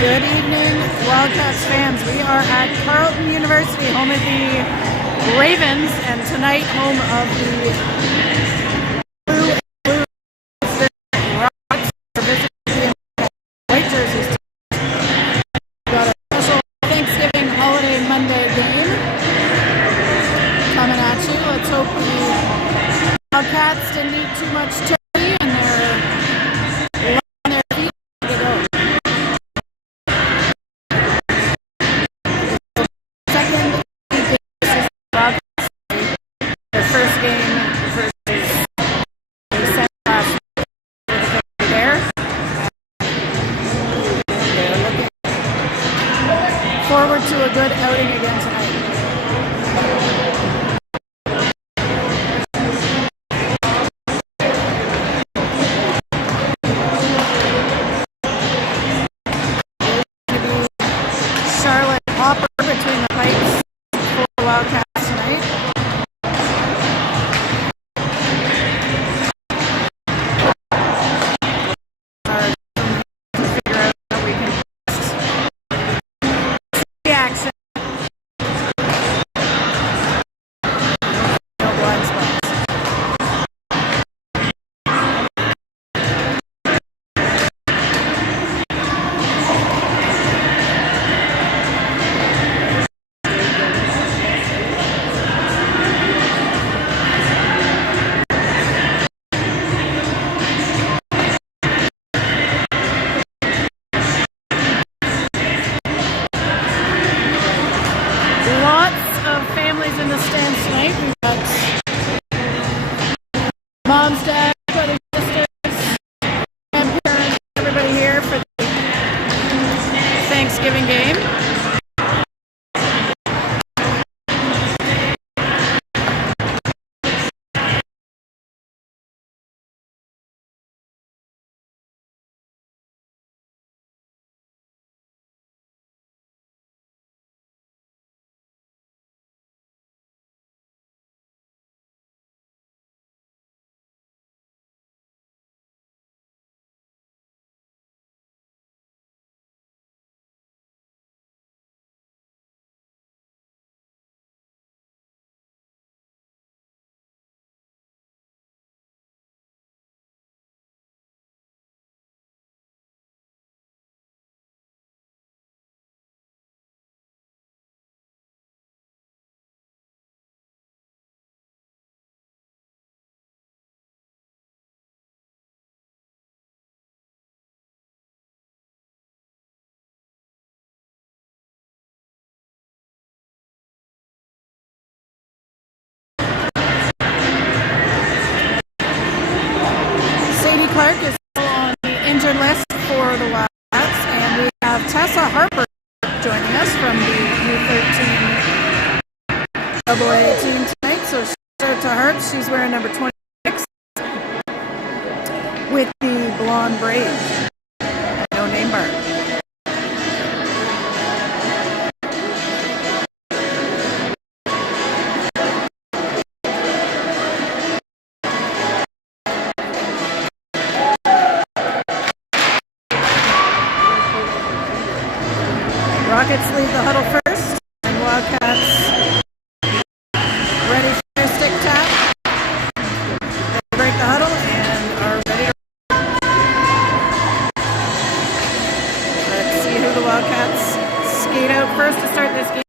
Good evening, Wildcats fans. We are at Carleton University, home of the Ravens, and tonight home of the Blue Rocks. Are visiting the white jerseys. We've got a special Thanksgiving holiday Monday game coming at you. Let's hope the Wildcats didn't eat too much turkey and they're on their feet to go. Their first game versus the second last there. They're looking forward to a good outing again tonight. Charlotte Hopper between the pipes for the Wildcats tonight. In the stands tonight, we've got moms, dads, brothers, sisters, grandparents, everybody here for the Thanksgiving game. Clark is still on the injured list for the Wildcats, and we have Tessa Harper joining us from the U13 AA team tonight. So shout out to her. She's wearing number 26 with the blonde braids. No name bar. Rockets leave the huddle first, and Wildcats ready for their stick tap. They break the huddle and are ready to roll. Let's see who the Wildcats skate out first to start this game.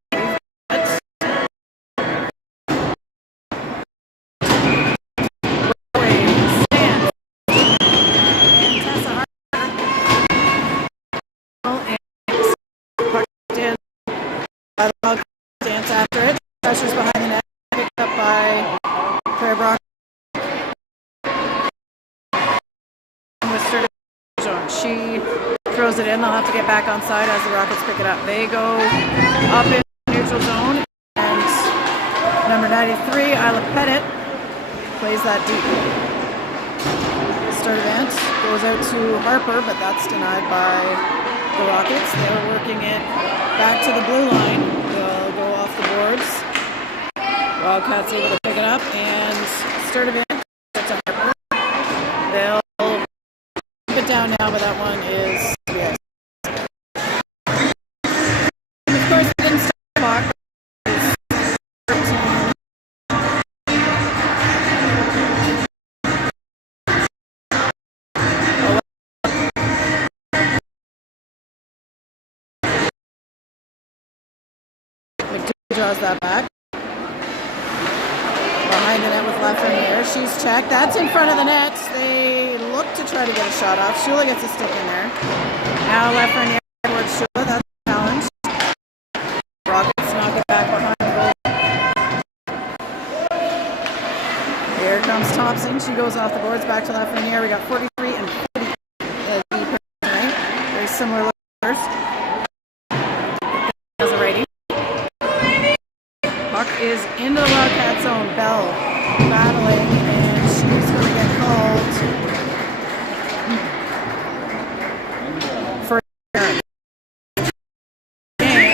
Dance after it. Pressure's behind the net. Picked up by Claire Brock. She throws it in. They'll have to get back on side as the Rockets pick it up. They go up in neutral zone, and number 93, Isla Pettit, plays that deep. Start event goes out to Harper, but that's denied by the Rockets. They're working it back to the blue line. They'll go off the boards. Wildcats able to pick it up, and start event to Harper. They'll keep it down now, but that one is draws that back. Behind the net with Lafreniere. She's checked. That's in front of the net. They look to try to get a shot off. Shula gets a stick in there. Now Lafreniere towards Shula. That's a challenge. Rockets knock it back behind the goal. Here comes Thompson. She goes off the boards back to Lafreniere. We got 43 and 50 tonight. Very similar lookers. As a righty. Puck is into the Wildcat zone. Bell battling, and she's going to get called for game.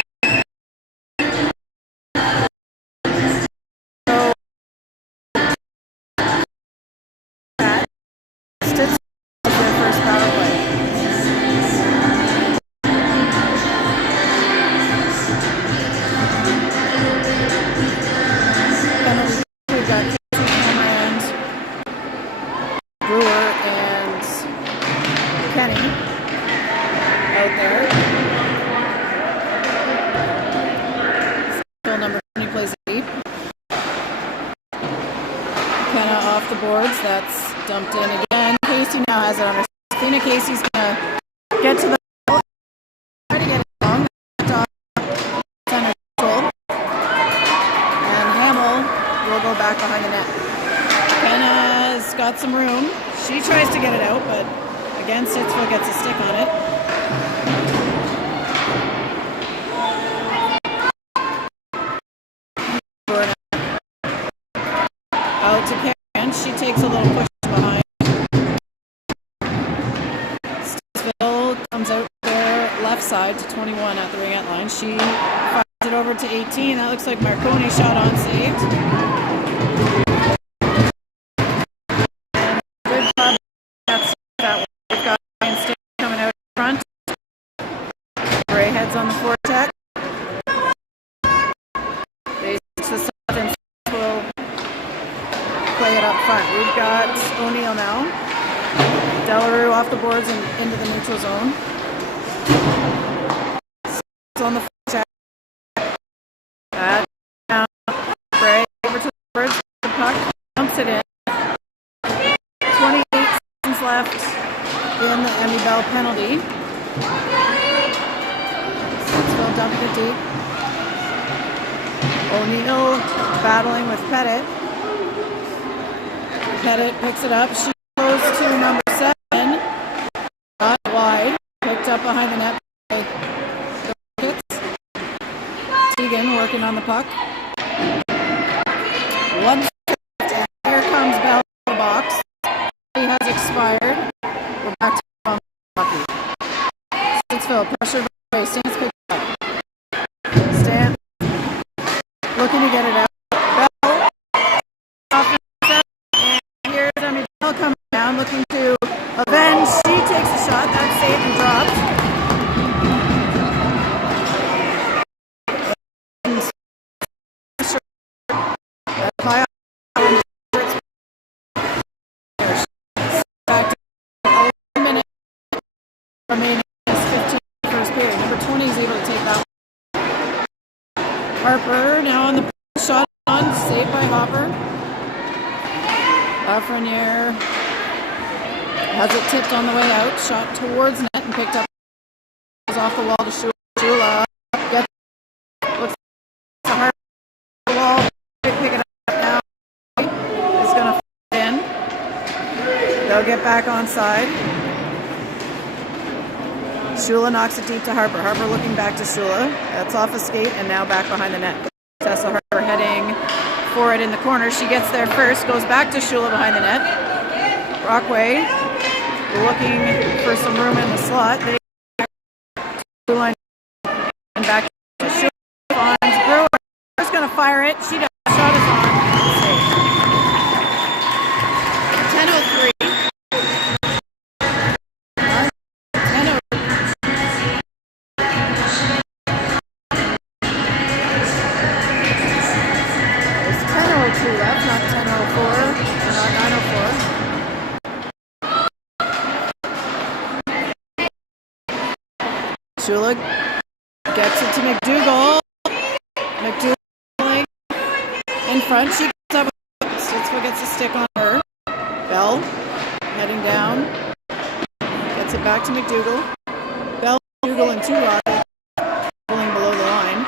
So Stittsville is their first power play. We've got Cameron, Brewer, and Kenny out there. Still number 20 plays deep. Kenna off the boards. That's dumped in again. Casey now has it on her. Athena Casey's going to get to the ball. Try to get it long. Center control. And Hamill will go back behind the net. Kenna's got some room. She tries to get it out, but again, Stittsville gets a stick on it. Out to Karen. She takes a little push behind. Stittsville comes out their left side to 21 at the ringette line. She fires it over to 18. That looks like Marconi shot on saved. And good job. That's that one. We've got Ryan Stick coming out in front. Ray heads on the forecheck. They to the south and will play it up front. We've got O'Neill now. Delarue off the boards and into the neutral zone. It's on the forecheck. Now Bray over to the boards. The puck dumps it in. 28 seconds left in the Emmy Bell penalty. Stittsville dumping it deep. O'Neill battling with Pettit. Pettit picks it up. She goes to number 7. Not wide. Picked up behind the net by the Rockets. Tegan working on the puck. 1 second, and here comes Bell in the box. He has expired. We're back to hockey. Stittsville pressure away. Stans picked up. Stan looking to get it out. Bell off the set, and here's Emmy Bell coming down, looking to avenge. She takes a shot. That's saved and dropped. Back to 11 minutes remaining in this 15 first period. Number 20 is able to take that one. Harper now on the shot on, saved by Hopper. Lafreniere has it tipped on the way out, shot towards net and picked up. Goes off the wall to Shula. Gets looks to Harper the wall. Pick it up now. Is going to fit in. They'll get back on side. Shula knocks it deep to Harper. Harper looking back to Shula. That's off a skate and now back behind the net. Tessa Harper heading for it in the corner. She gets there first. Goes back to Shula behind the net. Brockway looking for some room in the slot. They line and back to Shula. Finds Brewer. Brewer's going to fire it. She does. Shot is on. 10:03. 10:02 left, not 10:04, not 9:04. Shula gets it to McDougall. McDougall front. She gets up. Stittsville gets a stick on her. Bell heading down. Gets it back to McDougall. Bell, McDougall, and 2 Rockets pulling below the line.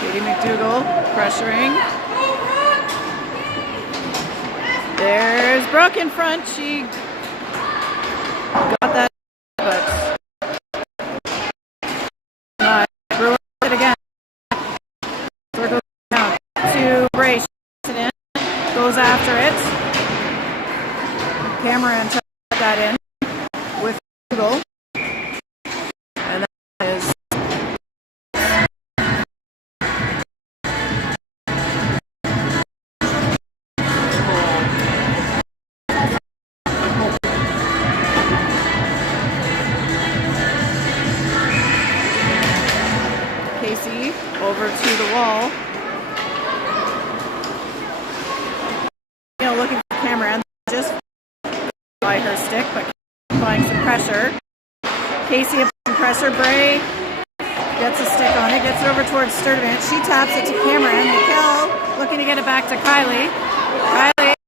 Katie McDougall pressuring. There's Brooke in front. She got that, but Brewer it again. Circle down to Bray. It in. Goes after it. Cameron took that in with Google. And that is Casey over to the wall. Looking for Cameron, just by her stick, but applying some pressure. Casey applying pressure. Bray gets a stick on it, gets it over towards Sturdivant. She taps it to Cameron. Mikkel looking to get it back to Kylie. Kylie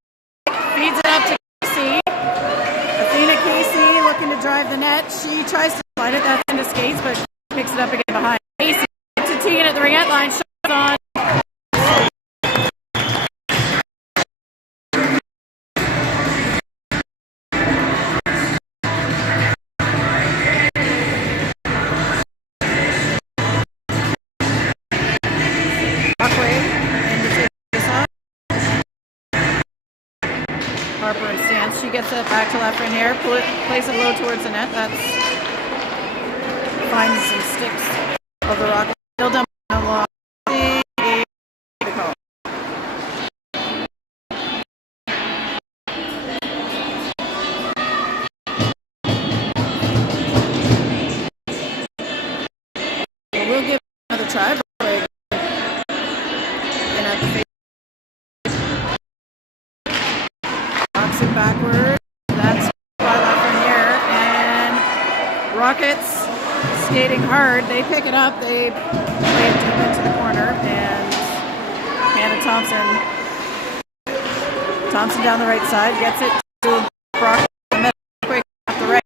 feeds it up to Casey. Athena Casey looking to drive the net. She tries to slide it. That's into skates, but picks it up again behind. Casey to Tegan at the ringette line. Shots on. Harper in stance. She gets it back to left right here. Plays it low towards the net. That's finds some sticks of the Rocket. Still dumping along. The call. We'll give another try. Backward. That's far left in here. And Rockets skating hard. They pick it up. They play it deep into the corner. And Hannah Thompson down the right side. Gets it to Brock in the middle. Quick off the right.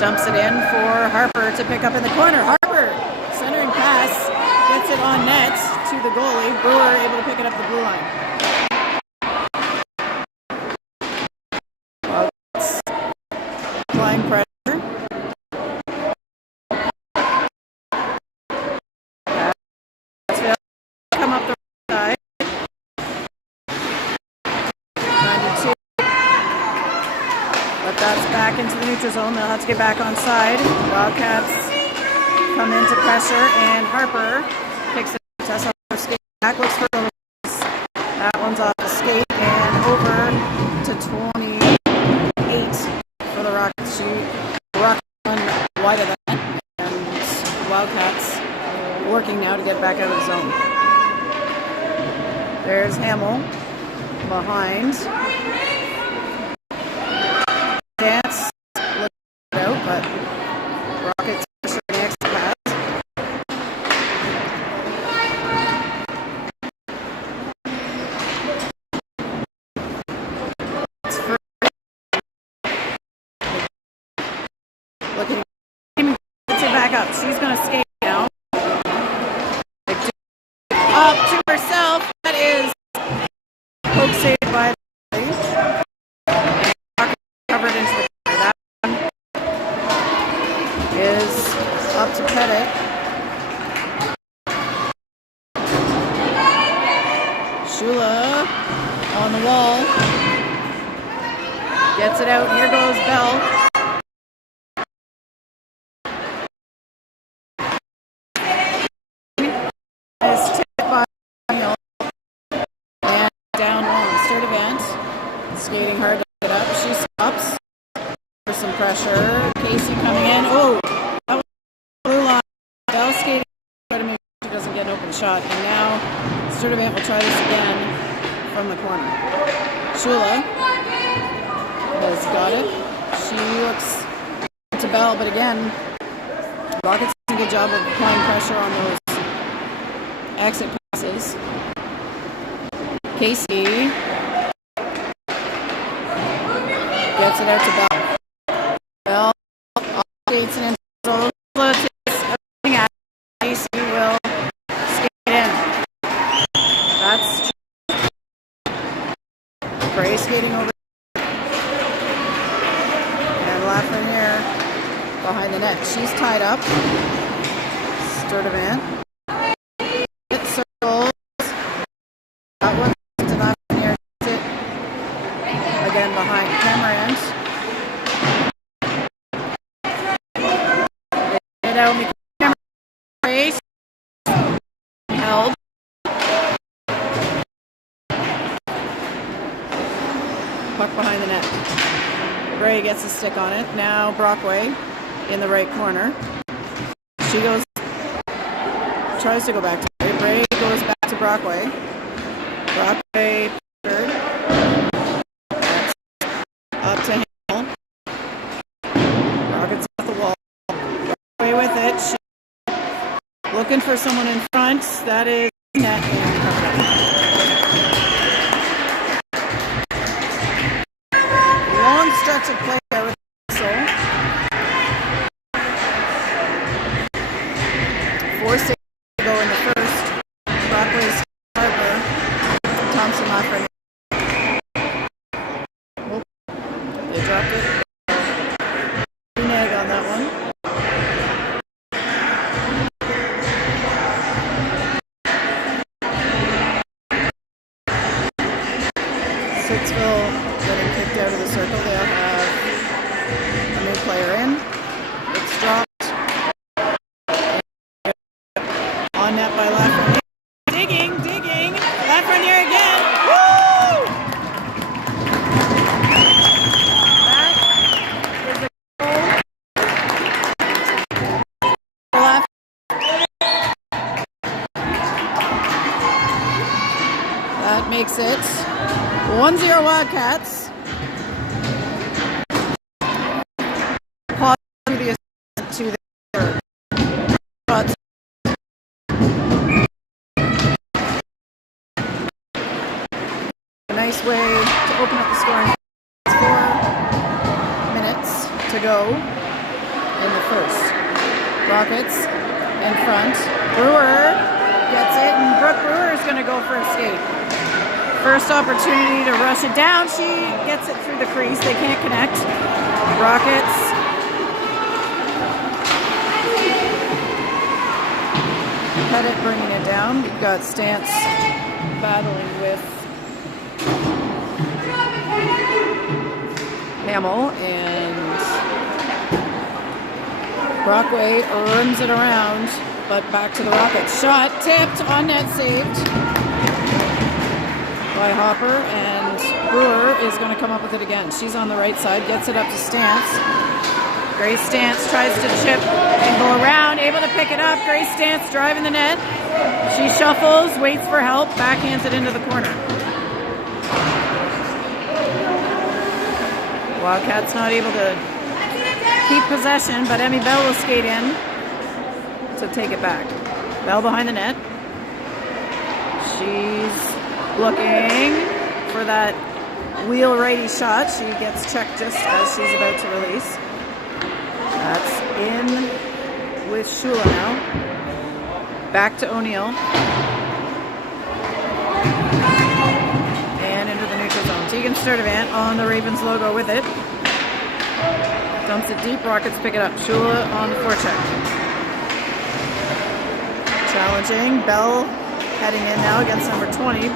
Dumps it in for Harper to pick up in the corner. Harper centering pass. Gets it on net to the goalie. Brewer able to pick it up the blue line. Applying pressure. Come up the right side. 92. But that's back into the neutral zone. They'll have to get back on side. Wildcats come into pressure, and Harper picks it up. Tessa skate back, looks for a little. That one's off the skate and over to 28 for the Rockets. Rockets one wide of that, and Wildcats working now to get back out of the zone. There's Hamill behind. Dance looking out, but Rockets pressure next pass. Looking, gets it back up. She's going to skate now. Up to herself. That is poke saved by the and covered into the corner. That one is up to Pettit. Shula on the wall. Gets it out. Here goes Bell. Skating hard to get up. She stops for some pressure. Casey coming in. Oh, that was blue line. Bell skating try to make sure she doesn't get an open shot. And now Sturdivant will try this again from the corner. Shula has got it. She looks to Bell, but again, Rockets does a good job of applying pressure on those exit passes. Casey gets it out to Bell. Bell updates and controls. Everything out. Casey will skate in. That's Gray skating over. And Lafreniere behind the net. She's tied up. Sturdivant. It circles. That one to Lafreniere. Again behind Cameron. It out. Race. Held. Puck behind the net. Gray gets a stick on it. Now Brockway in the right corner. She tries to go back to Gray. Gray goes back to Brockway. Brockway third. Up to Hamill. Rockets off the wall. Brockway with it. She's looking for someone in front. That is Nepean. Stretch of play there with Russell. 4 6 to go in the first. Brockway's Harper. Thompson Lafreniere. Oh, they dropped it. Nag on that one. Stittsville getting kicked out of the circle. They'll have a new player in. It's dropped. On net by Lafreniere. Digging. Lafreniere again. Woo! That is a goal. That makes it 1-0 Wildcats. To the third. A nice way to open up the scoring. 4 minutes to go in the first. Rockets in front. Brewer gets it, and Brooke Brewer is going to go for a skate. First opportunity to rush it down. She gets it through the crease. They can't connect. Rockets. Pettit bringing it down. We've got Stance battling with Hamill, and Brockway earns it around, but back to the Rockets. Shot tipped, on net, saved by Hopper, and Brewer is going to come up with it again. She's on the right side, gets it up to Stance. Grace Stance tries to chip and go around, able to pick it up. Grace Stance driving the net. She shuffles, waits for help, backhands it into the corner. Wildcats not able to keep possession, but Emmy Bell will skate in to take it back. Bell behind the net. She's looking for that wheel righty shot. She gets checked just as she's about to release. That's in with Shula now. Back to O'Neill. And into the neutral zone. Tegan Sturdivant on the Ravens logo with it. Dumps it deep. Rockets pick it up. Shula on the forecheck. Challenging. Bell heading in now against number 20.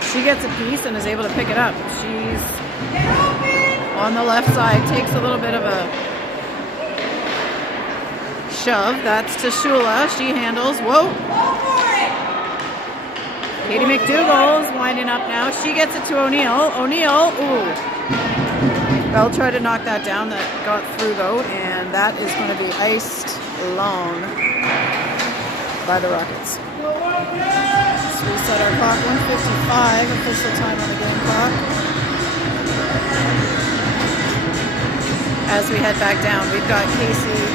She gets a piece and is able to pick it up. She's on the left side. Takes a little bit of a shove. That's to Shula. She handles. Whoa. Katie McDougall's winding up now. She gets it to O'Neill. O'Neill. Ooh. Bell tried to knock that down. That got through though. And that is going to be iced long by the Rockets. Let's reset our clock. 1:55 official time on the game clock. As we head back down, we've got Casey,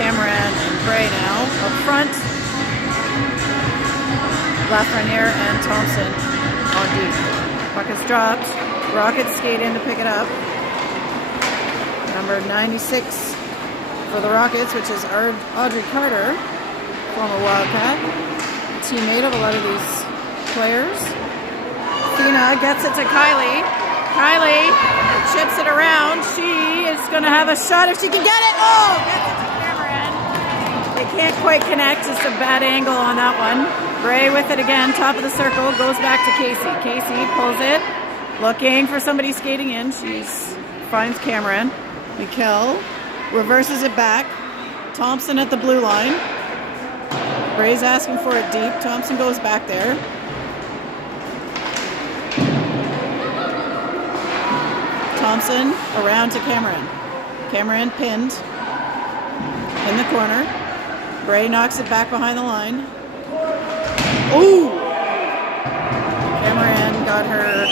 Cameron, and Bray now up front. Lafreniere and Thompson on deep. Puck is dropped. Rockets skate in to pick it up. Number 96 for the Rockets, which is Audrey Carter, former Wildcat, teammate of a lot of these players. Athena gets it to Kylie. Kylie chips it around. She is going to have a shot if she can get it. Oh, gets it to Cameron. They can't quite connect. Just a bad angle on that one. Bray with it again, top of the circle, goes back to Casey. Casey pulls it, looking for somebody skating in. She finds Cameron. Mikkel reverses it back. Thompson at the blue line. Bray's asking for it deep. Thompson goes back there. Thompson around to Cameron. Cameron pinned in the corner. Bray knocks it back behind the line. Ooh! Cameron got her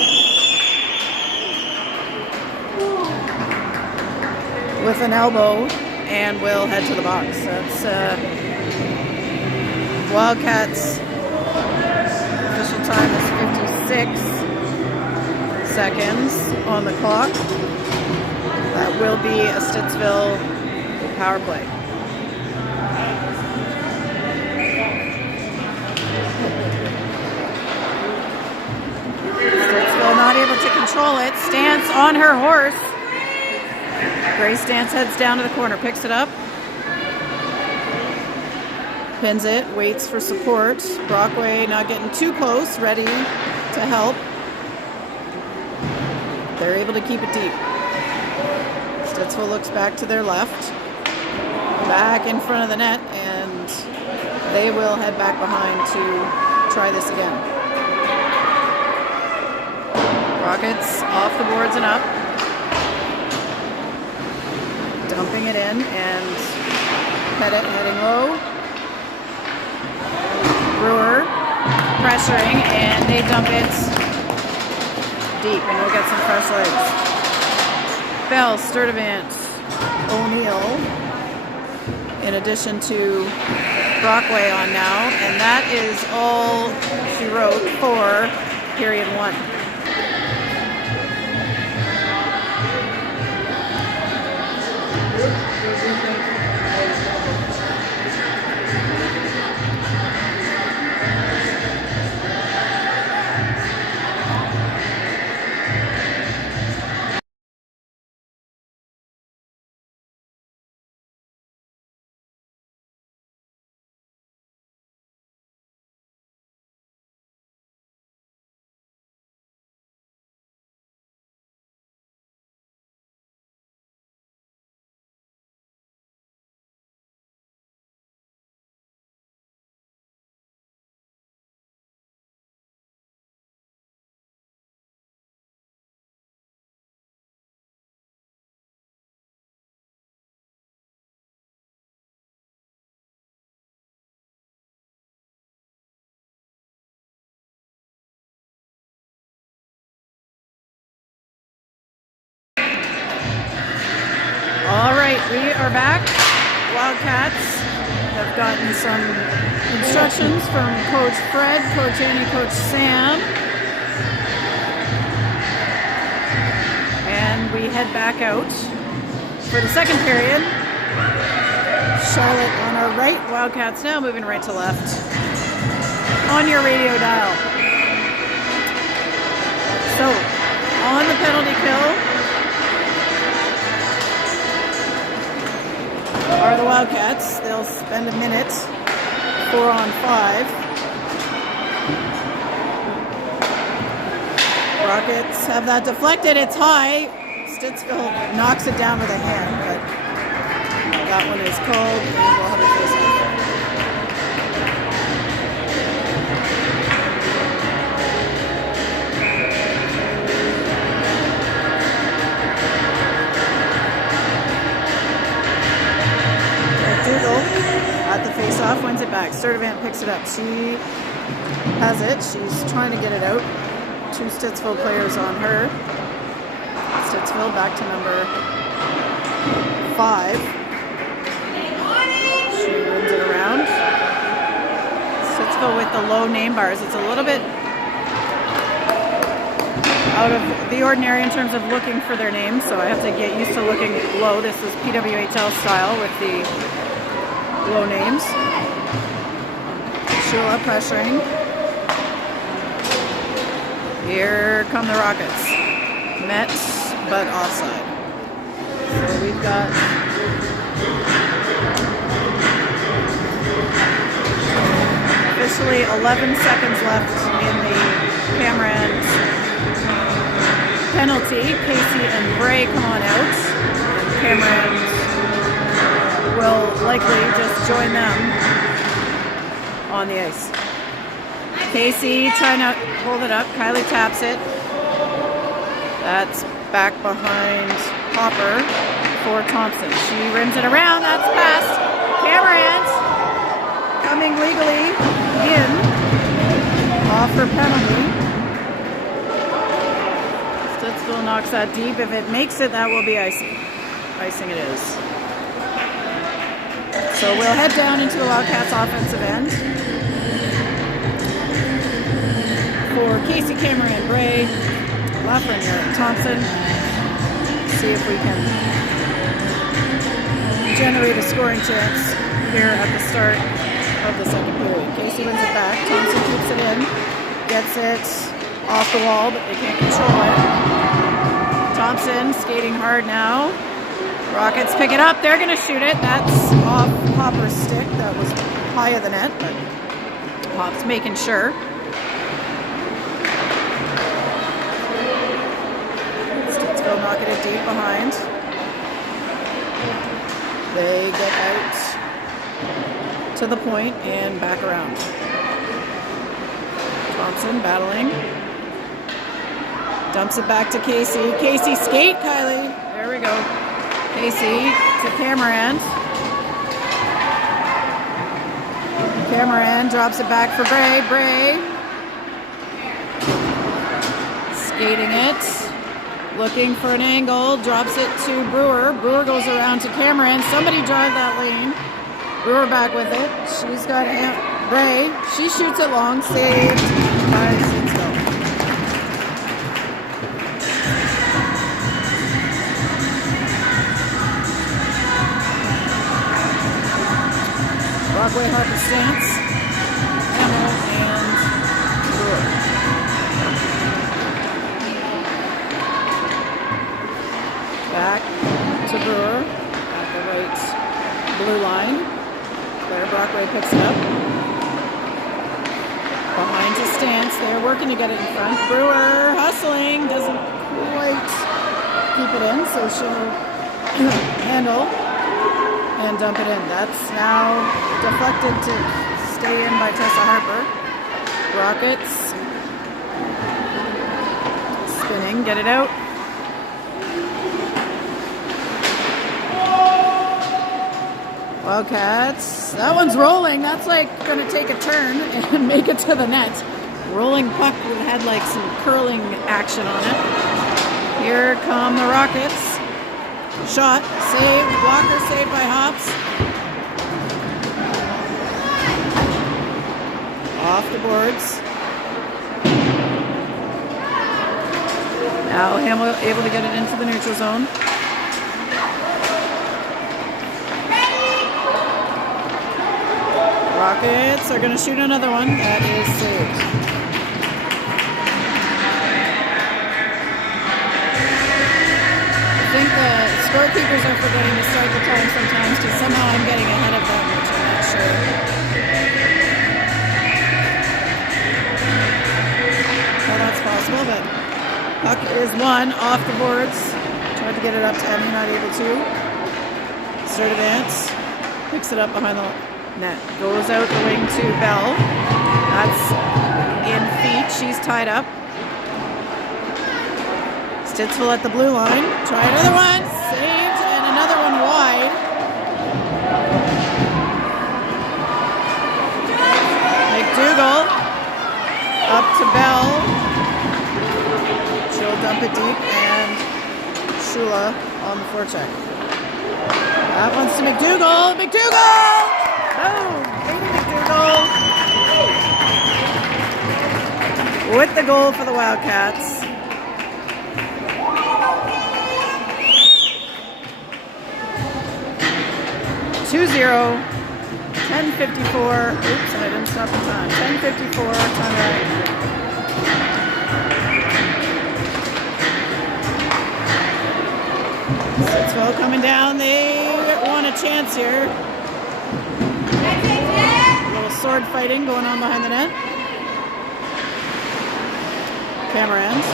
with an elbow and will head to the box. That's Wildcats' official time is 56 seconds on the clock. That will be a Stittsville power play. Stittsville not able to control it. Stance on her horse. Grace Stance heads down to the corner, picks it up. Pins it, waits for support. Brockway not getting too close, ready to help. They're able to keep it deep. Stittsville looks back to their left. Back in front of the net, and they will head back behind to try this again. Rockets off the boards and up. Dumping it in, and Pettit heading low. Brewer pressuring, and they dump it deep, and we'll get some fresh legs. Bell, Sturdivant, O'Neill, in addition to Brockway on now, and that is all she wrote for period one. All right, we are back. Wildcats have gotten some instructions from Coach Fred, Coach Annie, Coach Sam. And we head back out for the second period. Charlotte on our right, Wildcats now moving right to left on your radio dial. So, on the penalty kill are the Wildcats. They'll spend a minute, 4-on-5. Rockets have that deflected. It's high. Stittsville knocks it down with a hand, but that one is called, and we'll have a face-off. At the face-off, wins it back. Sturdivant picks it up. She has it. She's trying to get it out. Two Stittsville players on her. Stittsville back to number 5. She wins it around. Stittsville with the low name bars. It's a little bit out of the ordinary in terms of looking for their names, so I have to get used to looking low. This is PWHL style with the low names. Shula pressuring. Here come the Rockets. Met, but offside. So we've got officially 11 seconds left in the Cameron's penalty. Casey and Bray come on out. Cameron will likely just join them on the ice. Casey trying to hold it up. Kylie taps it. That's back behind Hopper for Thompson. She rims it around. That's past Cameron. Coming legally in off her penalty. Stittsville knocks that deep. If it makes it, that will be icing. Icing it is. So we'll head down into the Wildcats offensive end. For Casey, Cameron, Bray, Lafreniere, and Thompson. See if we can generate a scoring chance here at the start of the second period. Casey wins it back. Thompson keeps it in. Gets it off the wall, but they can't control it. Thompson skating hard now. Rockets pick it up. They're going to shoot it. That's off Hopper's stick. That was high of the net, but Hop's making sure. Stittsville knocking it deep behind. They get out to the point and back around. Thompson battling. Dumps it back to Casey. Casey skate, Kylie. There we go. Casey to Cameron. Cameron drops it back for Bray. Bray skating it. Looking for an angle. Drops it to Brewer. Brewer goes around to Cameron. Somebody drive that lane. Brewer back with it. She's got Bray. She shoots it long. Saved by Stittsville. Brockway, Harper, Stance, Hamill, and Brewer. Back to Brewer at the right blue line. Claire Brockway picks it up. Behind to Stance. They're working to get it in front. Brewer hustling. Doesn't quite keep it in, so she'll handle and dump it in. That's now deflected to stay in by Tessa Harper. Rockets spinning, get it out. Wildcats, that one's rolling. That's like going to take a turn and make it to the net. Rolling puck had like some curling action on it. Here come the Rockets. Shot, saved, blocker saved by Hops. Off the boards. Now Hamill able to get it into the neutral zone. Rockets are going to shoot another one. That is saved. I think the scorekeepers are forgetting to start the time sometimes because somehow I'm getting ahead of them, which I'm not sure. Well, that's possible, but puck is one off the boards. Tried to get it up to Emmy, not able to. Start advance. Picks it up behind the net. Goes out the wing to Bell. That's in feet. She's tied up. Stittsville at the blue line. Try another one. Saved. And another one wide. McDougall. Up to Bell. She'll dump it deep and Shula on the forecheck. That one's to McDougall. McDougall! Boom! Katie McDougall with the goal for the Wildcats. (2-0). 10:54. Oops, and I didn't stop the time. 10:54. Time. Stittsville coming down. They want a chance here. A little sword fighting going on behind the net. Camerans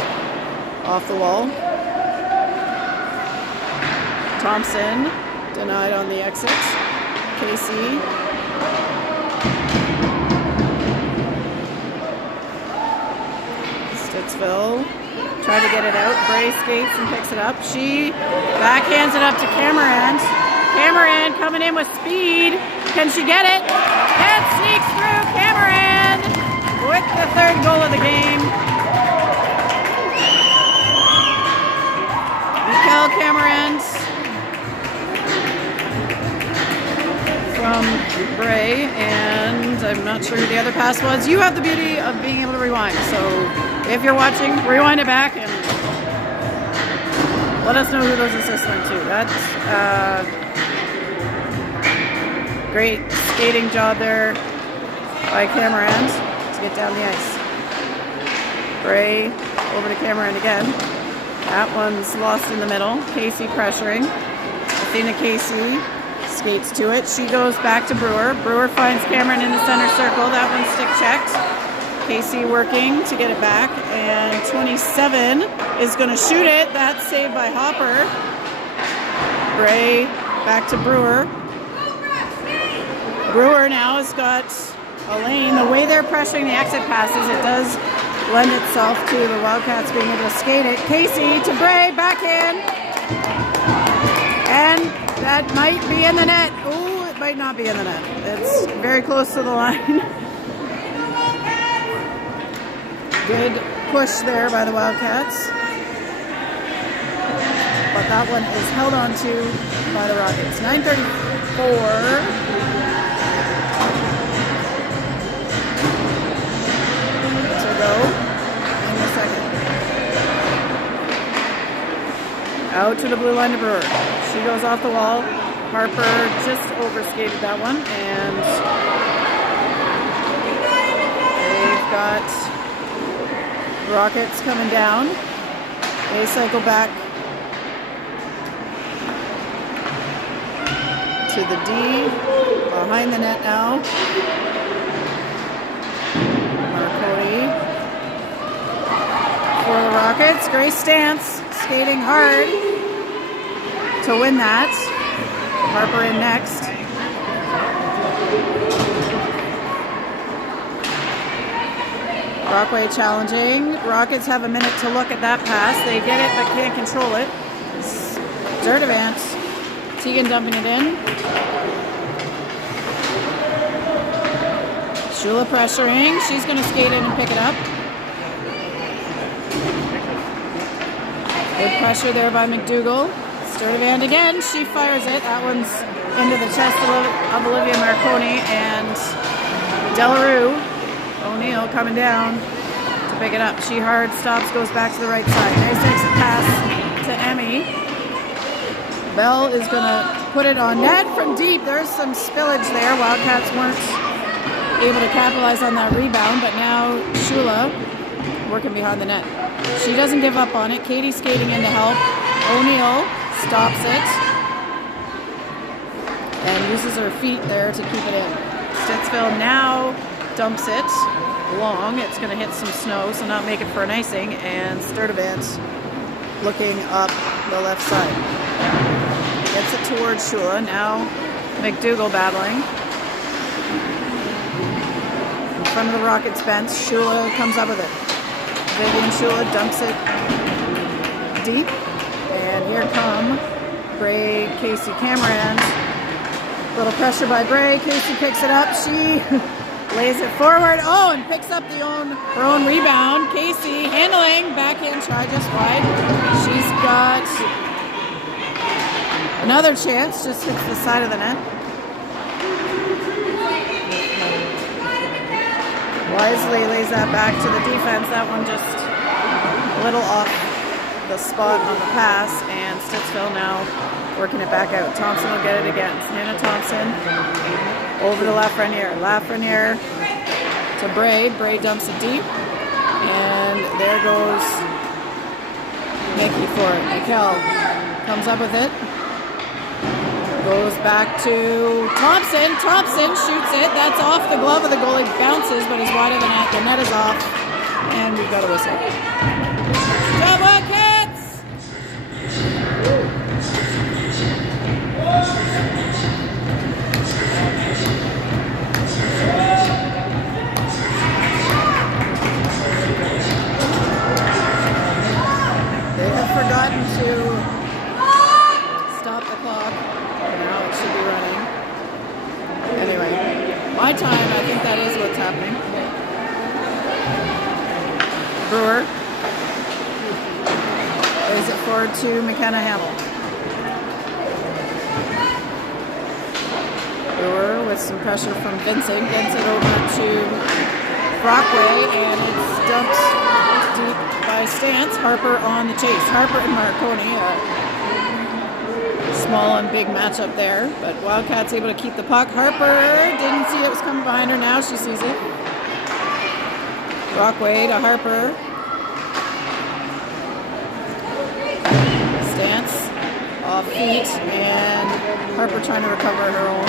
off the wall. Thompson denied on the exit. Casey. Stittsville try to get it out. Bray skates and picks it up. She backhands it up to Cameron. Cameron coming in with speed. Can she get it? And sneaks through. Cameron with the third goal of the game. Mikel Cameron from Bray, and I'm not sure who the other pass was. You have the beauty of being able to rewind, so if you're watching, rewind it back and let us know who those assists went to. That's great skating job there by Cameron to get down the ice. Bray over to Cameron again. That one's lost in the middle. Casey pressuring. Athena Casey skates to it. She goes back to Brewer. Brewer finds Cameron in the center circle. That one's stick checked. Casey working to get it back. And 27 is going to shoot it. That's saved by Hopper. Bray back to Brewer. Brewer now has got a lane. The way they're pressuring the exit passes, it does lend itself to the Wildcats being able to skate it. Casey to Bray, backhand. And that might be in the net. Ooh, it might not be in the net. It's very close to the line. Good push there by the Wildcats. But that one is held on to by the Rockets. 9:34. to go in the second. Out to the blue line to Brewer. She goes off the wall. Harper just overskated that one, and they've got Rockets coming down. They cycle back to the D, behind the net now. Marconi for the Rockets. Grace Stance skating hard to win that. Harper in next. Brockway challenging. Rockets have a minute to look at that pass. They get it but can't control it. Zerdavant. Tegan dumping it in. Shula pressuring. She's going to skate in and pick it up. Good pressure there by McDougall. Sturdivant again. She fires it. That one's into the chest of Olivia Marconi, and Delarue. O'Neill coming down to pick it up. She hard stops, goes back to the right side. Nice exit pass to Emmy. Bell is going to put it on net from deep. There's some spillage there. Wildcats weren't able to capitalize on that rebound, but now Shula working behind the net. She doesn't give up on it. Katie skating in to help. O'Neill stops it and uses her feet there to keep it in. Stittsville now dumps it long. It's going to hit some snow, so not make it for an icing. And Sturdivant looking up the left side. Gets it towards Shula. Now McDougall battling. In front of the Rockets bench, Shula comes up with it. Vivian Shula dumps it deep. And here come Bray, Casey Cameron. Little pressure by Bray. Casey picks it up. She lays it forward. Oh, and picks up her own rebound. Casey handling. Backhand try just wide. She's got Another chance, just hits the side of the net. Wisely lays that back to the defense. That one just a little off the spot on the pass, and Stittsville now working it back out. Thompson will get it again. Hannah Thompson over to Lafreniere. Lafreniere to Bray. Bray dumps it deep, and there goes Mickey for it. Mikkel comes up with it. Goes back to Thompson. Thompson shoots it. That's off the glove of the goalie. Bounces, but is wide of the net. The net is off, and we've got a whistle. Job Wildcats! They have forgotten to stop the clock. Now it should be running. Anyway, my time, I think that is what's happening. Brewer lays it forward to McKenna Hamill. Brewer with some pressure from Vincent gets it over to Brockway, and it's dumped deep by Stance. Harper on the chase. Harper and Marconi. Small and big matchup there, but Wildcats able to keep the puck. Harper didn't see it was coming behind her. Now she sees it. Brockway to Harper. Stance off feet, and Harper trying to recover her own.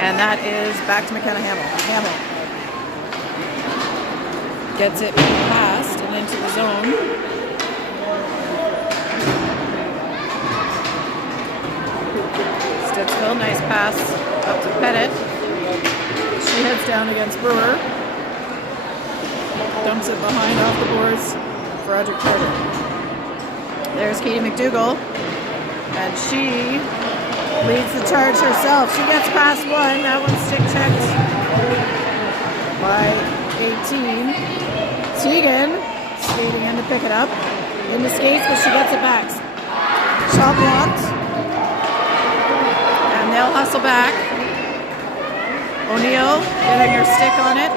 And that is back to McKenna Hamill. Hamill gets it past and into the zone. Stittsville, nice pass up to Pettit. She heads down against Brewer. Dumps it behind off the boards for Roderick Carter. There's Katie McDougall, and she leads the charge herself. She gets past one. That one's stick checked by 18. Tegan skating in to pick it up. Into skates, but she gets it back. Shot blocked. They'll hustle back. O'Neill getting her stick on it.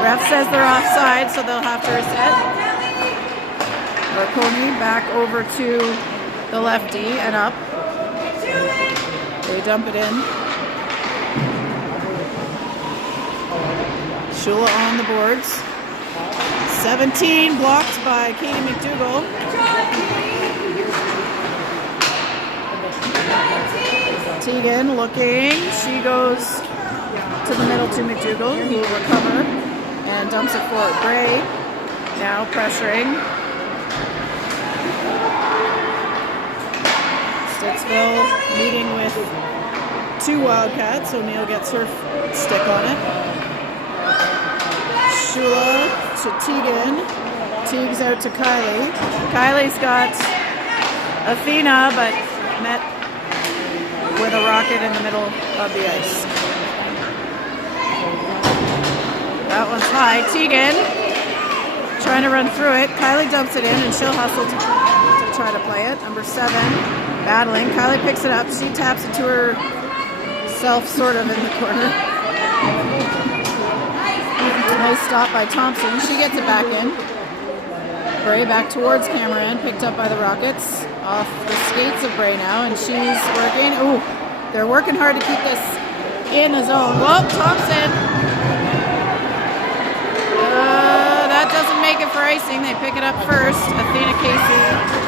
Ref says they're offside, so they'll have to reset. Marconi back over to the lefty and up. They dump it in. Shula on the boards. 17 blocked by Katie McDougall. Tegan looking, she goes to the middle to McDougall, who will recover and dumps it forward. Bray now pressuring. Stittsville meeting with two Wildcats. O'Neill gets her stick on it. Shula to Tegan. Teague's out to Kylie. Kylie's got Athena, but met with a rocket in the middle of the ice. That one's high. Tegan trying to run through it. Kylie dumps it in, and she'll hustle to try to play it. Number 7, battling. Kylie picks it up. She taps it to herself, sort of in the corner. Nice stop by Thompson. She gets it back in. Bray back towards Cameron, picked up by the Rockets. Off the skates of Bray now, and she's working. Ooh, they're working hard to keep this in the zone. Well, Thompson. That doesn't make it for icing. They pick it up first. Athena Casey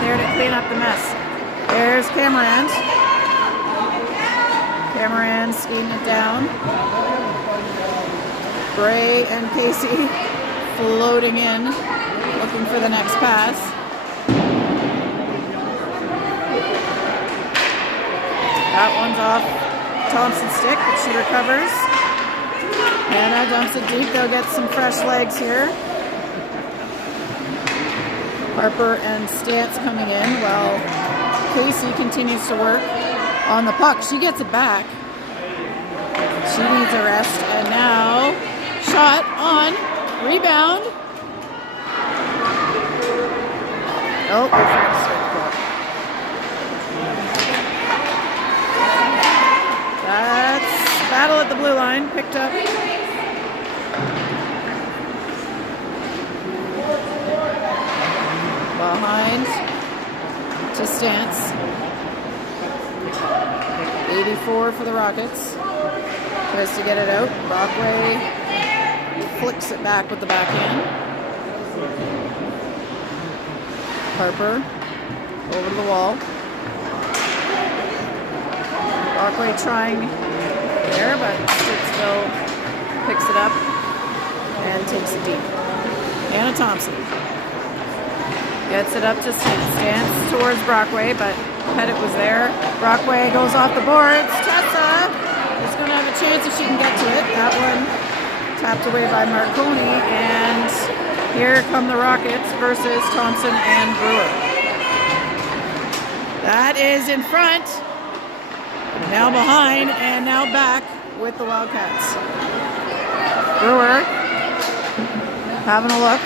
there to clean up the mess. There's Cameron. Cameron skating it down. Bray and Casey floating in, looking for the next pass. That one's off Thompson's stick, but she recovers. Hannah dumps it deep. They'll get some fresh legs here. Harper and Stance coming in while Casey continues to work on the puck. She gets it back. She needs a rest. And now, shot on, rebound. Oh, battle at the blue line, picked up. Behind to Stance. 84 for the Rockets. Tries to get it out. Brockway flicks it back with the backhand. Harper over to the wall. Brockway trying there, but Stittsville picks it up and takes it deep. Anna Thompson gets it up to Stance towards Brockway, but Pettit was there. Brockway goes off the boards. Tessa is going to have a chance if she can get to it. That one tapped away by Marconi, and here come the Rockets versus Thompson and Brewer. That is in front. Now behind, and now back with the Wildcats. Brewer having a look.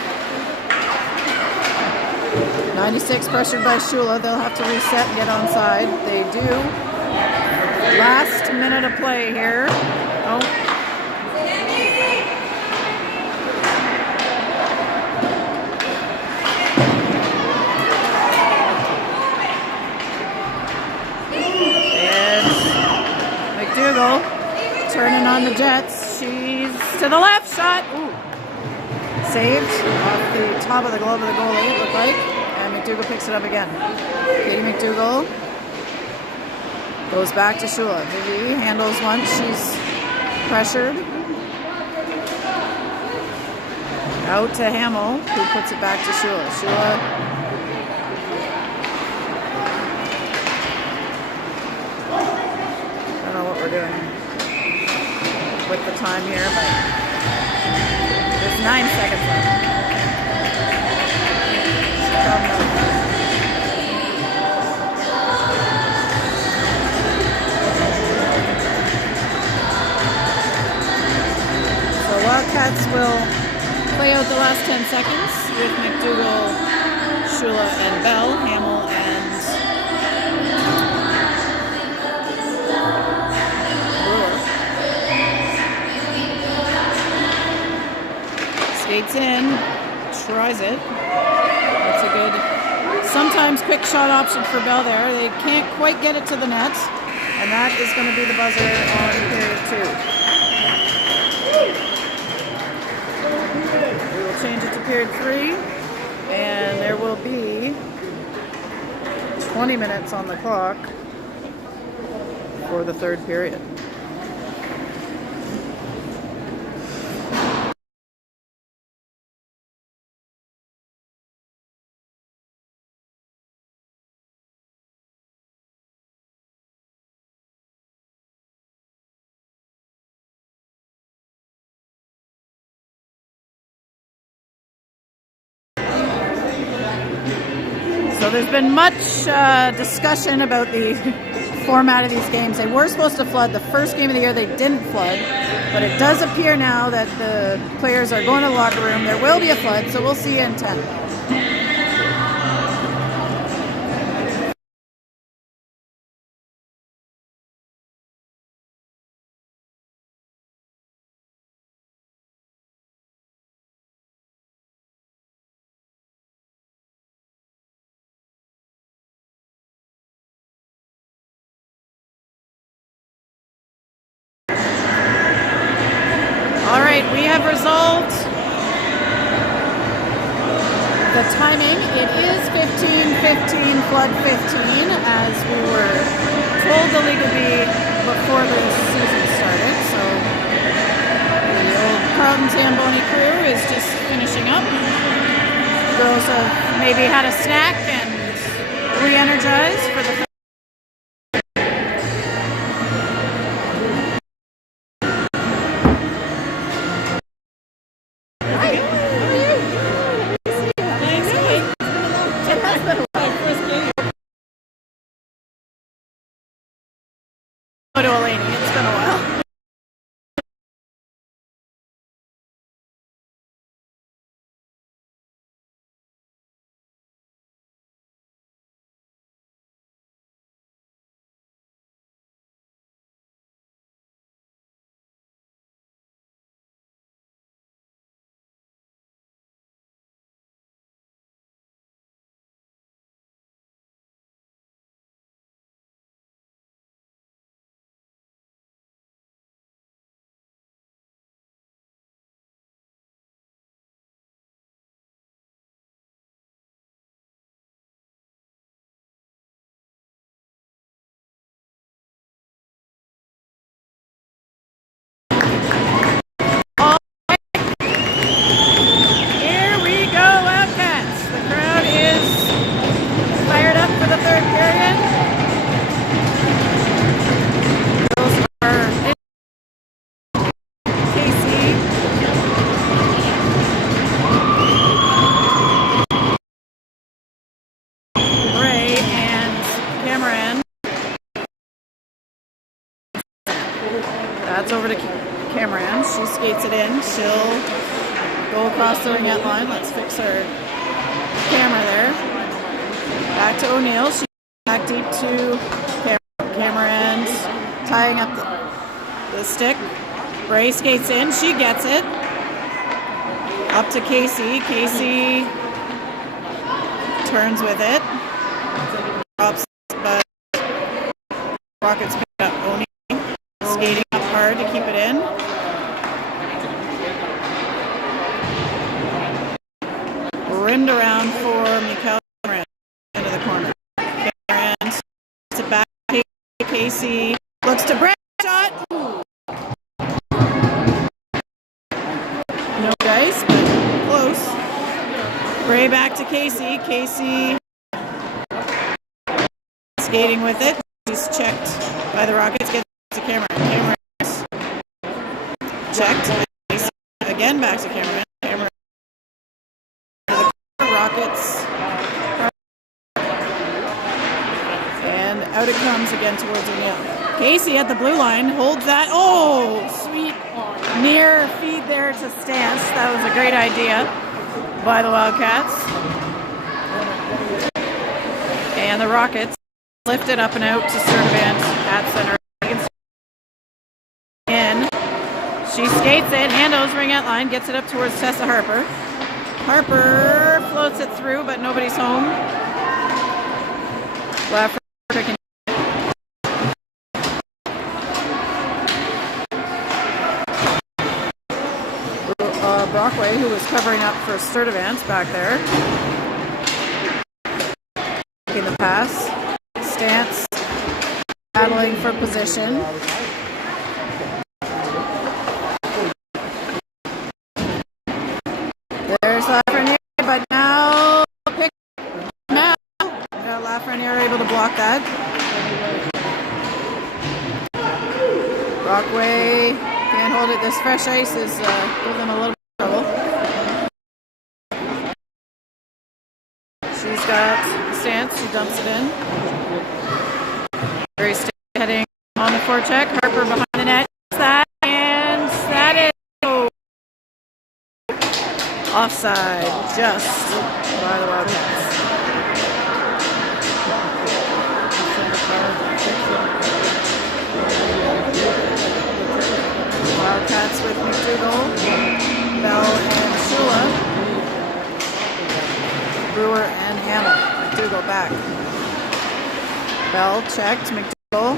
96 pressured by Shula. They'll have to reset and get onside. They do. Last minute of play here. Oh. Turning on the Jets. She's to the left. Shot. Ooh. Saved off the top of the glove of the goalie, it looked like. And McDougall picks it up again. Katie McDougall goes back to Shula. Vivi handles one. She's pressured. Out to Hamill, who puts it back to Shula. Shula. I don't know what we're doing with the time here, but there's 9 seconds left. So Wildcats will play out the last 10 seconds with McDougall, Shula, and Bell, Hamill, and skates in, tries it. That's a good, sometimes quick shot option for Bell there. They can't quite get it to the net, and that is going to be the buzzer on period 2. We will change it to period 3, and there will be 20 minutes on the clock for the third period. So there's been much discussion about the format of these games. They were supposed to flood the first game of the year. They didn't flood, but it does appear now that the players are going to the locker room. There will be a flood, so we'll see you in 10. All right, we have resolved the timing. It is 15-15, flood 15, as we were told the league would be before the season started. So the old Carlton Zamboni crew is just finishing up. Girls have maybe had a snack and re-energized for the to Eleni. It's been a while. skates it in. She'll go across the ringette line. Let's fix our camera there. Back to O'Neill. She's back deep to Cameron, tying up the stick. Bray skates in. She gets it. Up to Casey. Casey turns with it. Drops, but Rockets pick it up. O'Neill skating up hard to keep it in. Rimmed around for Mikael Cameron into the corner. Cameron to back. Casey looks to Brand. Shot. Ooh. No dice, but close. Bray back to Casey. Casey skating with it. She's checked by the Rockets. Gets to Cameron. Cameron's checked. Casey again back to Cameron. Cameron. Rockets. And out it comes again towards O'Neill. Casey at the blue line holds that. Oh, sweet near feed there to Stance. That was a great idea by the Wildcats. And the Rockets lift it up and out to Sturdivant at center. In. She skates it, handles ringette line, gets it up towards Tessa Harper. Harper floats it through, but nobody's home. Left can Brockway, who was covering up for Sturdivant back there. Taking the pass. Stance battling for position. There's Lafreniere, but now pick now. Lafreniere able to block that. Brockway can't hold it. This fresh ice is giving them a little bit of trouble. She's got the Stance. She dumps it in. Very steady heading on the forecheck. Harper behind the net. That and that is offside, just by the Wildcats. Wildcats with McDougall, Bell and Shula. Brewer and Hamill. McDougall back. Bell checked. McDougall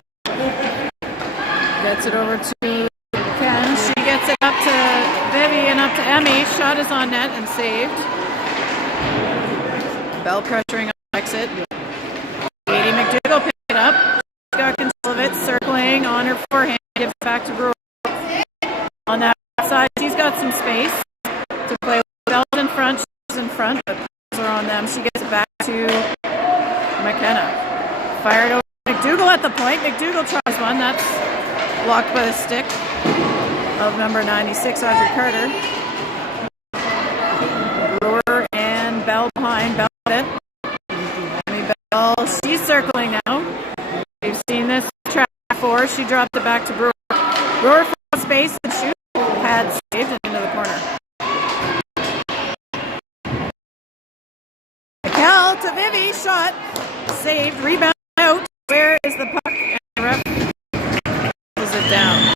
gets it over to Ken. She gets it up to Vivi and up to Emmy. Shot is on net and saved. Bell pressuring on exit. Katie McDougall picked it up. She's got control of it, circling on her forehand. Gives it back to Brewer. On that side, she's got some space to play with. Bell's in front. She's in front, but are on them. She gets it back to McKenna. Fired over McDougall at the point. McDougall tries one. That's blocked by the stick of number 96, Audrey Carter. Brewer and Bell behind. Bell it. Bell, she's circling now. We've seen this track before. She dropped it back to Brewer. Brewer for space and shoot. Had saved it into the corner. Mikel to Vivi. Shot. Saved. Rebound out. Where is the puck? And the ref pulls it down.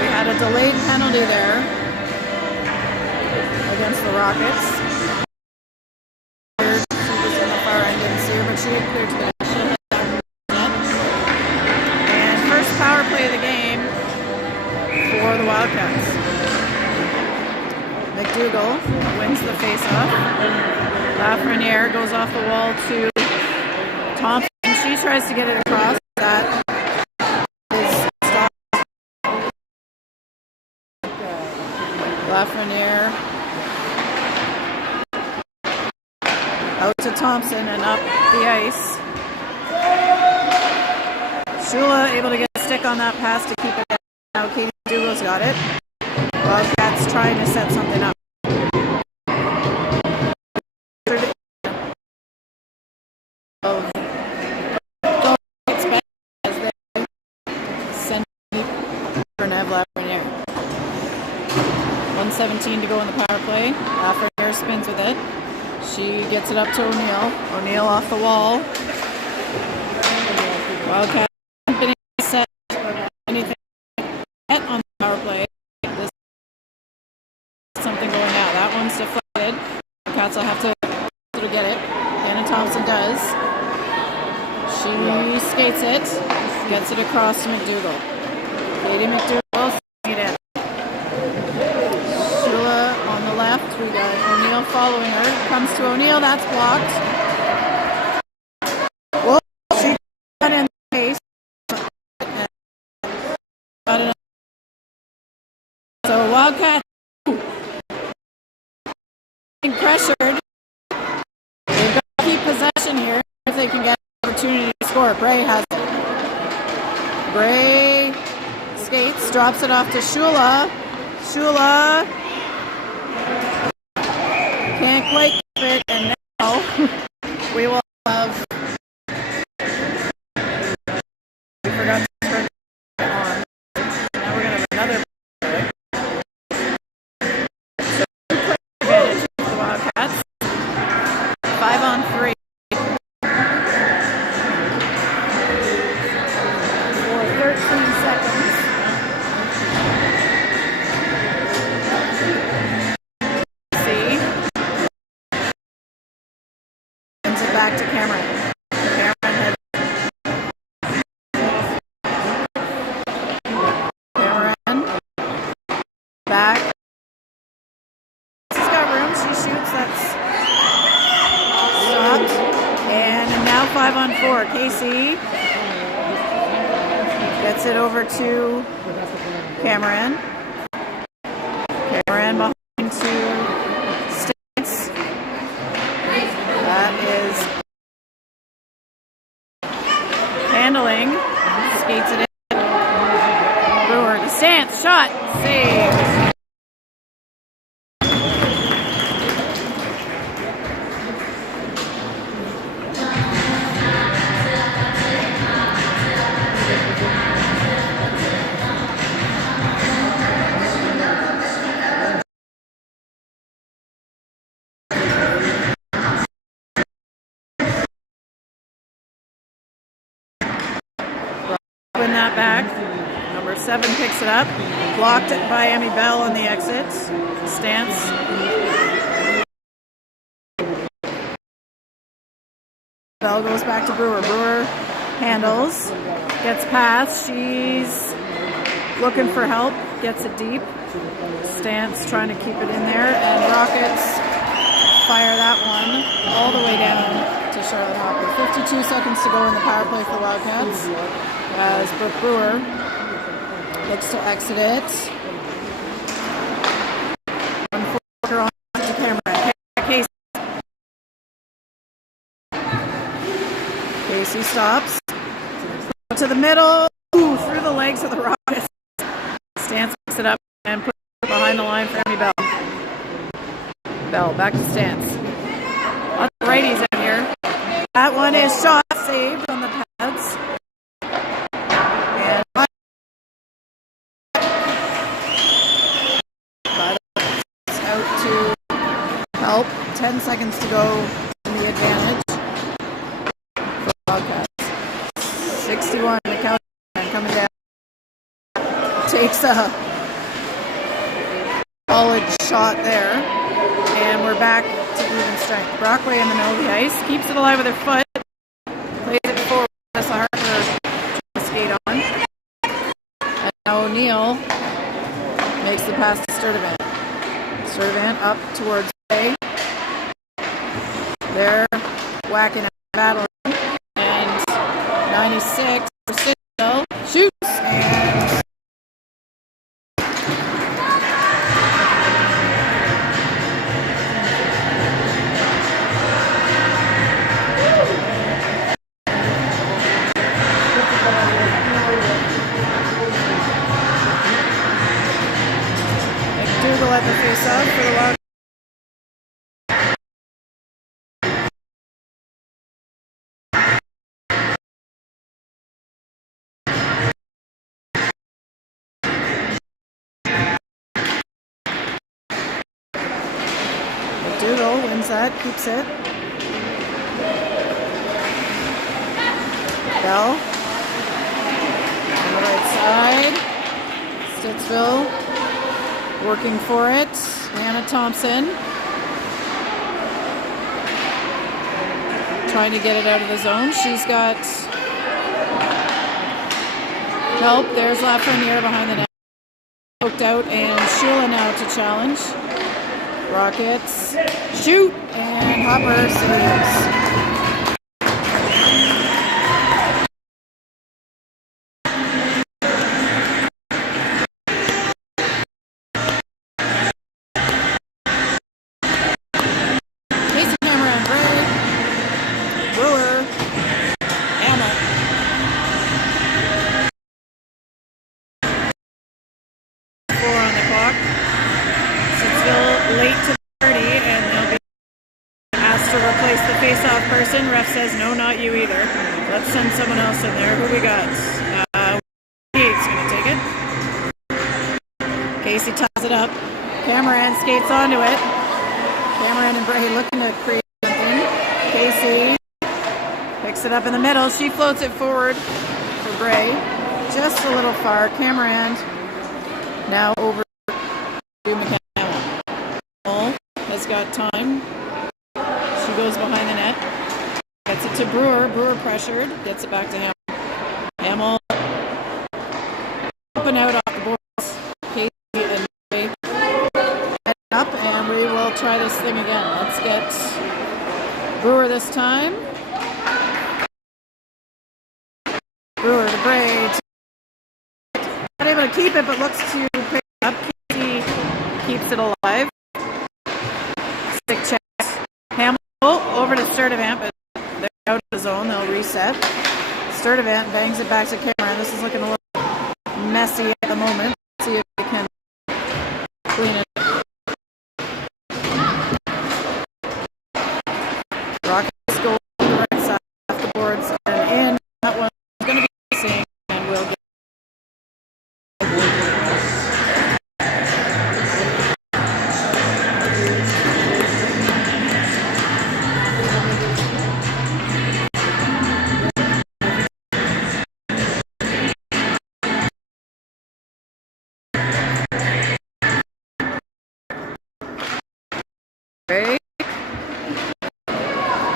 We had a delayed penalty there against the Rockets. She was in the far end, didn't see her, but she had cleared to the net. And first power play of the game for the Wildcats. McDougall wins the face-off. Lafreniere goes off the wall to Thompson. She tries to get it across. That is stopped. Lafreniere out to Thompson and up the ice. Shula able to get a stick on that pass to keep it down. Now Katie McDougall's got it. Wildcats trying to set something up. Of Lafreniere. 1:17 to go in the power play. Lafreniere spins with it. She gets it up to O'Neill. O'Neill off the wall. Wildcat been set anything yet on the power play. There's something going out. That one's deflected. Wildcats will have to get it. Anna Thompson does. She skates it. Gets it across to McDougall. Katie McDougall it in. Shula on the left. We got O'Neill following her. Comes to O'Neill. That's blocked. Well, she got in pace. So Wildcat being pressured. They've got to keep possession here if they can get an opportunity to score. Bray has it. Bray skates, drops it off to Shula. Shula can't quite keep it, and now we will have. We forgot to turn it on. Now we're going to have another. So advantage for the Wildcats. 5-on-3. For 13 seconds. Back to Cameron. Cameron back. She's got room. She shoots. That's stopped. And now 5-on-4. Casey gets it over to Cameron. Cameron behind to Stitts. That is handling. Skates it in. Brewer to stance. Shot. Save. Win that back. Number 7 picks it up. Blocked it by Emmy Bell on the exit. Stance. Bell goes back to Brewer. Brewer handles. Gets past. She's looking for help. Gets it deep. Stance trying to keep it in there. And Rockets fire that one all the way down to Charlotte Hopper. 52 seconds to go in the power play for the Wildcats. As Brooke Brewer looks to exit it. Unfortunately, on to Cameron. Casey stops. To the middle. Ooh, through the legs of the Rockets. Stance picks it up and puts it behind the line for Emmy Bell. Bell back to Stance. Lots of righties out here. That one is shot saved on the pads. Help. 10 seconds to go in the advantage for the Wildcats. 61, McCown coming down. Takes a solid shot there. And we're back to even strength. Brockway in the middle of the ice. Keeps it alive with her foot. Plays it forward. That's a Harper to skate on. And now O'Neill makes the pass to Sturdivant. Sturdivant up towards Bay. They're whacking and battling. And 96 for Stittsville. Shoots. And McDougall at the face-off for the Wildcats. McDougall wins that, keeps it. Bell on the right side. Stittsville working for it. Hannah Thompson trying to get it out of the zone. She's got help. There's Lafreniere behind the net. Poked out, and Shula now to challenge. Rockets shoot, and Hopper saves. Ref says no, not you either. Let's send someone else in there. Who we got? Kate's gonna take it. Casey ties it up. Cameron skates onto it. Cameron and Bray looking to create something. Casey picks it up in the middle. She floats it forward for Bray. Just a little far. Cameron now over to McCannell. Has got time. She goes behind the net. Gets it to Brewer. Brewer pressured. Gets it back to Hamill. Hamill up and out off the boards. Casey and Ray up, and we will try this thing again. Let's get Brewer this time. Brewer to Bray. Not able to keep it, but looks to pick it up. Casey keeps it alive. Stick checks. Hamill over to Sturdivant. Out of the zone, they'll reset. Sturdivant bangs it back to Cameron. This is looking a little messy at the moment. Let's see if we can clean it up. Rockets go to the right side off the boards and in. That one's going to be missing, and we'll get Bray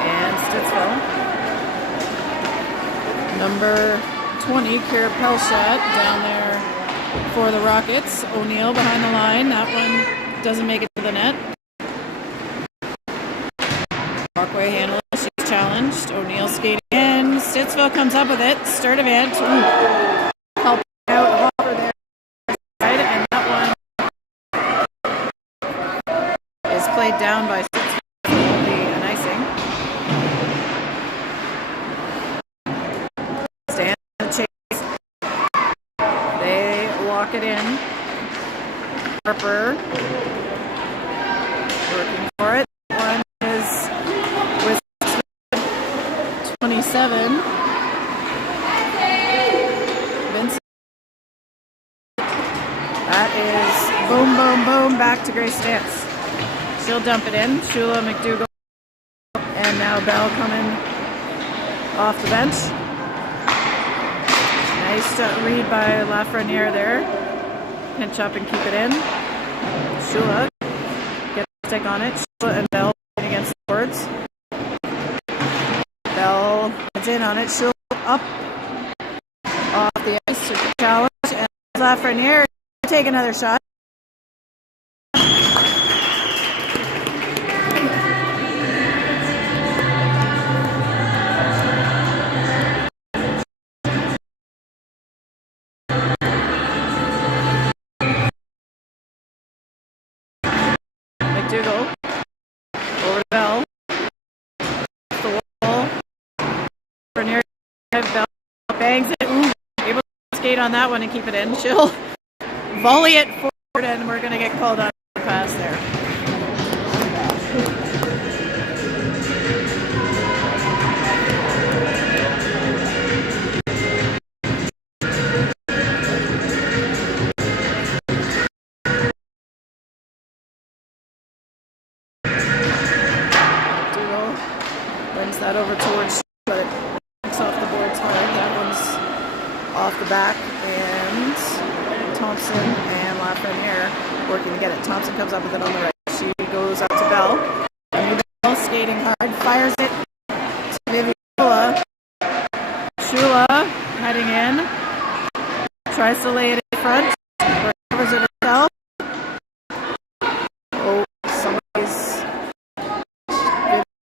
and Stittsville. Number 20, Kira Pelshot down there for the Rockets. O'Neill behind the line. That one doesn't make it to the net. Walkway handle. She's challenged. O'Neill skating in. Stittsville comes up with it. Sturdivant. Help out Hopper there. And that one is played down by Stittsville. Will be an icing. Stand the chase. They walk it in. Harper working for it. One is with 27. Vincent. That is boom, boom, boom. Back to Grace Stantz. She'll dump it in. Shula McDougall. And now Bell coming off the bench. Nice read by Lafreniere there. Pinch up and keep it in. Shula gets a stick on it. Shula and Bell against the boards. Bell gets in on it. Shula up off the ice to the challenge. And Lafreniere take another shot. McDougall over to Bell. The wall. Lafreniere. Bell bangs it. Ooh, able to skate on that one and keep it in. She'll volley it forward, and we're going to get called on the pass there. back, and Thompson and Lafreniere working to get it. Thompson comes up with it on the right. She goes up to Bell. Bell skating hard, fires it to Vivian Shula. Shula heading in, tries to lay it in front, recovers it herself. Oh, somebody's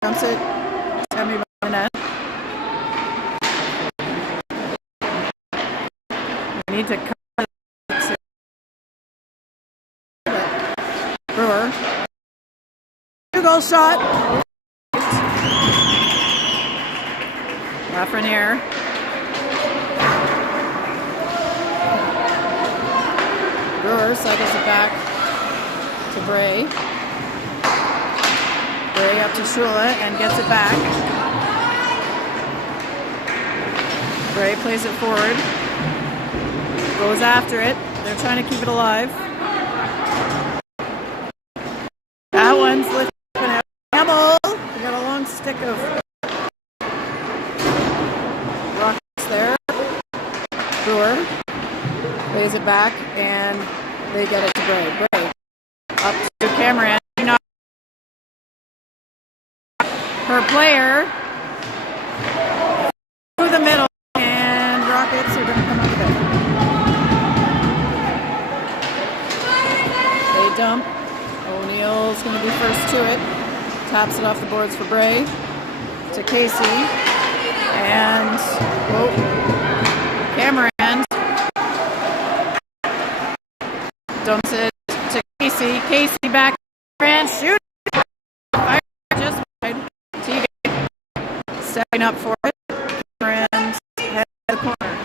dumps it. Tammy behind the net. We need to cut it. Brewer. 2-goal shot. Lafreniere. Brewer cycles it back to Bray. Bray up to Shula and gets it back. Bray plays it forward. Goes after it. They're trying to keep it alive. That one's lifted up. Hamill. We got a long stick of rockets there. Brewer plays it back and they get it to Bray. Bray up to Cameron. Her player through the middle, and Rockets are going to come up with it. They dump. O'Neill's going to be first to it. Taps it off the boards for Bray to Casey. And Cameron dumps it to Casey. Casey back and shoot. Fire just wide. Teague stepping up for it. Cameron head to the corner.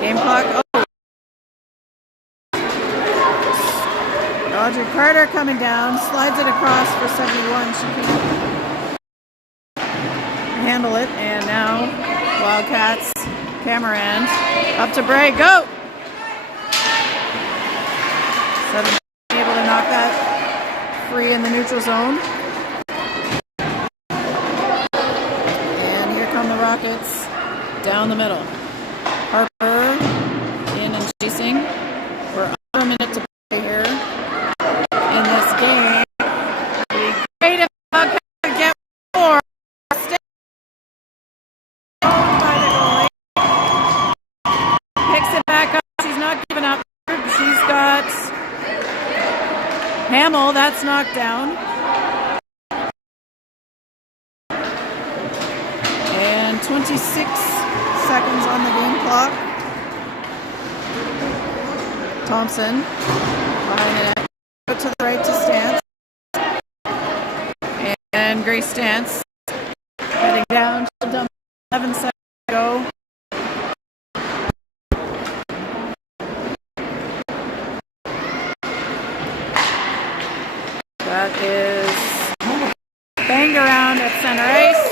Game clock. Audrey Carter coming down, slides it across for 71. She can handle it, and now Wildcats, Cameron, up to Bray, go! 7 able to knock that free in the neutral zone. And here come the Rockets down the middle. Harper in and chasing. We're under a minute to play here in this game. It'd be great if Wildcats could get more. By the goalie. Picks it back up. She's not giving up. She's got Hamill. That's knocked down. And 26 seconds on the game clock. Thompson behind the net. Put to the right to Stance. And Grace Stance heading down. She'll dump 11 seconds to go. That is banged around at center ice.